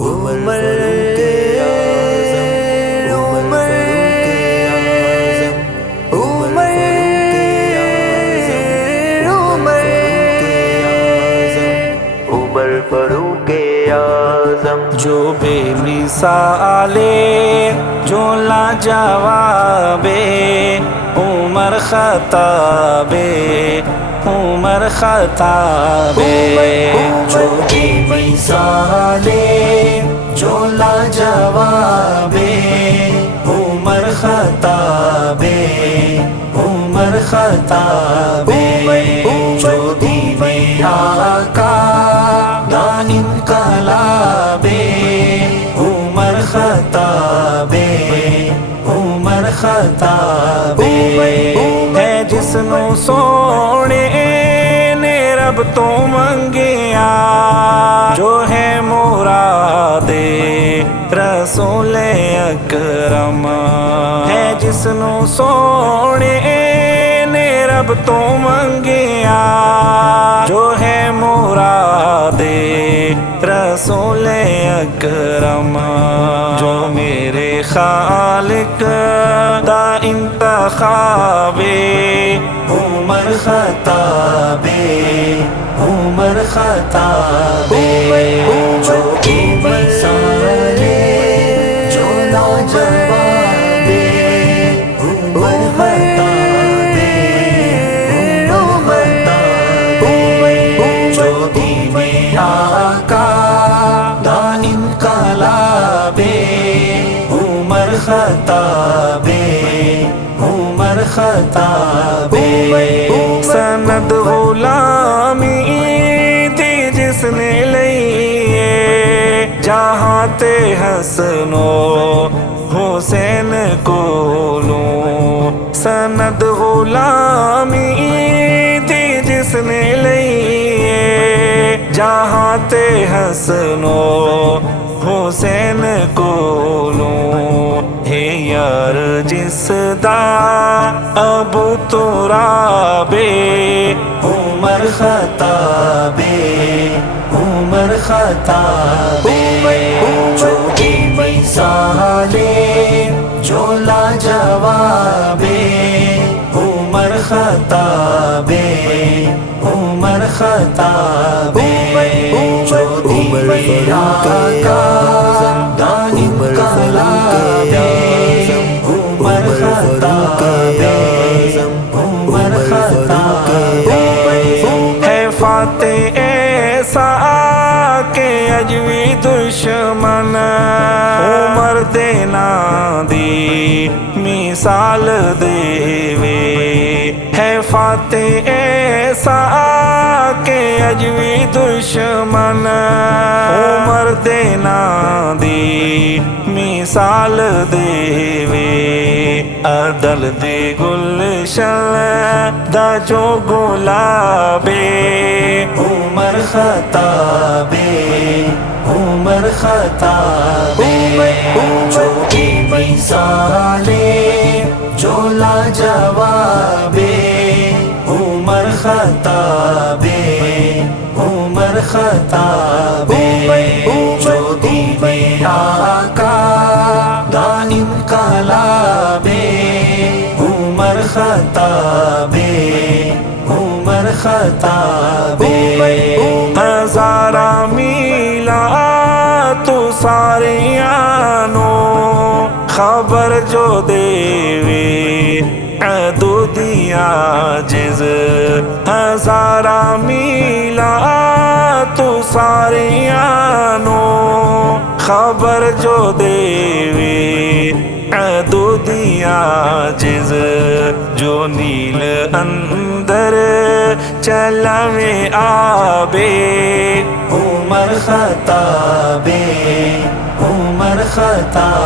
عمر فاروق اعظم، عمر فاروق اعظم، جو بے مثالے جو لاجواب عمر خطاب، عمر خطاب، جو بے مثالے جو لاجواب عمر خطاب، عمر خطاب، جو دین آقا دا انقلاب عمر خطاب، عمر خطاب، ہے جس نو سونے نے رب تو منگیا، جو ہے مراد رسول اکرم، ہے جس نو سونے نے رب تو منگیا، جو ہے مراد رسول اکرم، جو میرے خالق دا انتخاب عمر خطاب، عمر خطاب، جو مثالے جو لاجواب عمر خطاب، عمر خطاب، جو دین آقا دا انقلاب عمر خطاب، عمر خطاب، سند غلامی تھی جس نے لئیے، جہاں تے حسن و حسین کو لوں، سند غلامی تھی جس نے لئیے، جہاں تے حسن و حسین کو لوں، ہے یار جس دا ابو تراب عمر خطاب، عمر خطاب، جو بے مثالے جو لاجواب عمر خطاب، عمر خطاب، جو دین آقا دا انقلاب عمر خطاب، عمر خطاب، ہے فاتح ایسا کہ اج بھی دشمن عمر دینا دی مثال دے وے، ہے فاتح ایسا کہ اج بھی دشمن عمر دینا دی مثال دے وے، عدل دے گلشن دا جو گلاب عمر خطاب، عمر خطاب، جو بے مثالے جو لاجواب عمر خطاب، عمر خطاب، جو دین آقا دا انقلاب عمر خطاب، عمر خطاب، ہزارہ میلاد تو ساریانو خبر جو دیوی عدودی عاجز، ہزارہ میلاد تو ساریانو خبر جو دیوی عدودی عاجز، جو نیل اندر چلاوے آبے عمر خطاب، عمر خطاب،